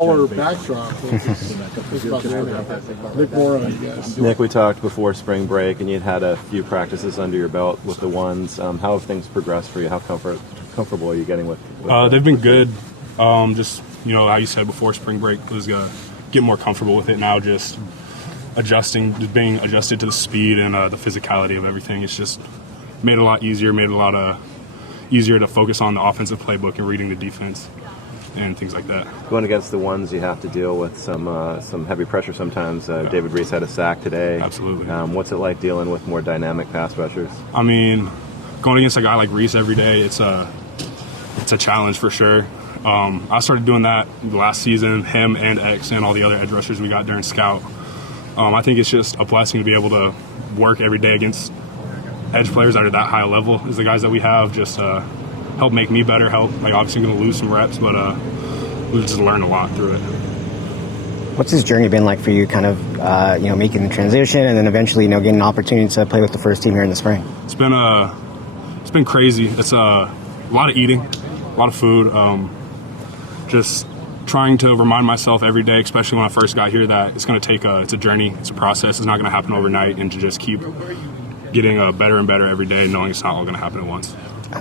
Or backdrop. Nick Morrow, you guys. Nick, we talked before spring break, and you'd had a few practices under your belt with the ones. How have things progressed for you? How comfortable are you getting with they've been good. Just, how you said before spring break was get more comfortable with it now, just being adjusted to the speed and the physicality of everything. It's just made it a lot easier, easier to focus on the offensive playbook and reading the defense and things like that. Going against the ones, you have to deal with some heavy pressure sometimes. David Reese had a sack today. Absolutely. What's it like dealing with more dynamic pass rushers? I mean, going against a guy like Reese every day, it's a challenge for sure. I started doing that last season, him and X and all the other edge rushers we got during scout. I think it's just a blessing to be able to work every day against edge players that are that high level as the guys that we have. Just help make me better, obviously going to lose some reps, but we've just learned a lot through it. What's this journey been like for you, kind of, making the transition and then eventually, getting an opportunity to play with the first team here in the spring? It's been crazy. It's a lot of eating, a lot of food, just trying to remind myself every day, especially when I first got here, that it's going to take it's a journey, it's a process, it's not going to happen overnight, and to just keep getting better and better every day, knowing it's not all going to happen at once.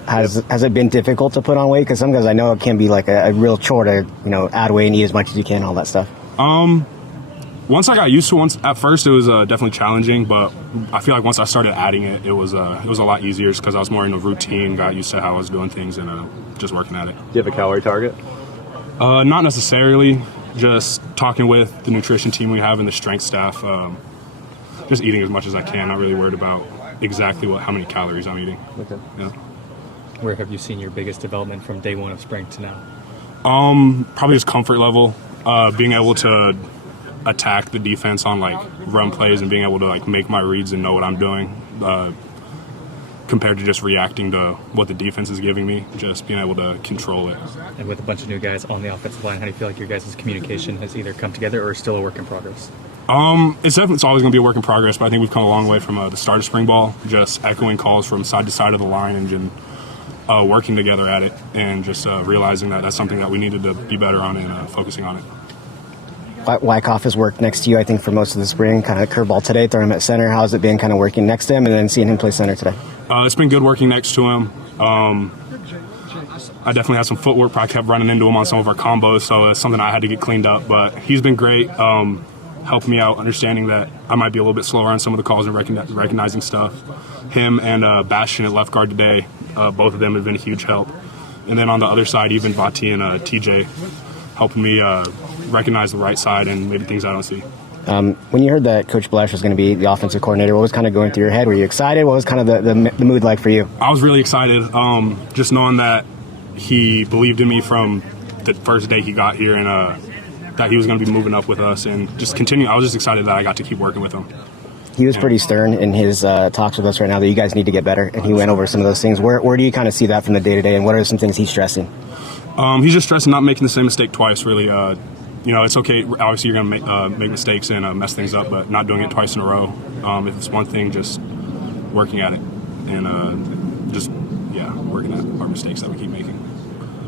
Has it been difficult to put on weight? Because sometimes I know it can be like a real chore to add weight and eat as much as you can, all that stuff. Once I got used to it, at first it was definitely challenging, but I feel like once I started adding it, it was a lot easier because I was more in a routine, got used to how I was doing things, and just working at it. Do you have a calorie target? Not necessarily. Just talking with the nutrition team we have and the strength staff. Just eating as much as I can. Not really worried about exactly how many calories I'm eating. Okay. Yeah. Where have you seen your biggest development from day one of spring to now? Probably just comfort level. Being able to attack the defense on run plays and being able to make my reads and know what I'm doing. Compared to just reacting to what the defense is giving me, just being able to control it. And with a bunch of new guys on the offensive line, how do you feel like your guys' communication has either come together or is still a work in progress? It's always going to be a work in progress, but I think we've come a long way from the start of spring ball, just echoing calls from side to side of the line and just working together at it, and just realizing that that's something that we needed to be better on and focusing on it. Wyckoff has worked next to you, I think, for most of the spring, kind of curveball today, throwing him at center. How has it been kind of working next to him and then seeing him play center today? It's been good working next to him. I definitely had some footwork. Probably kept running into him on some of our combos, so it's something I had to get cleaned up. But he's been great, helping me out, understanding that I might be a little bit slower on some of the calls and recognizing stuff. Him and Bastion at left guard today, both of them have been a huge help. And then on the other side, even Vati and TJ helping me recognize the right side and maybe things I don't see. When you heard that Coach Blash was going to be the offensive coordinator, what was kind of going through your head? Were you excited? What was kind of the mood like for you? I was really excited, just knowing that he believed in me from the first day he got here, and that he was going to be moving up with us and just continue. I was just excited that I got to keep working with him. He was pretty stern in his talks with us right now that you guys need to get better, and he went over some of those things. Where do you kind of see that from the day-to-day, and what are some things he's stressing? He's just stressing not making the same mistake twice, really. It's okay. Obviously, you're going to make mistakes and mess things up, but not doing it twice in a row. If it's one thing, just working at it and working at our mistakes that we keep making.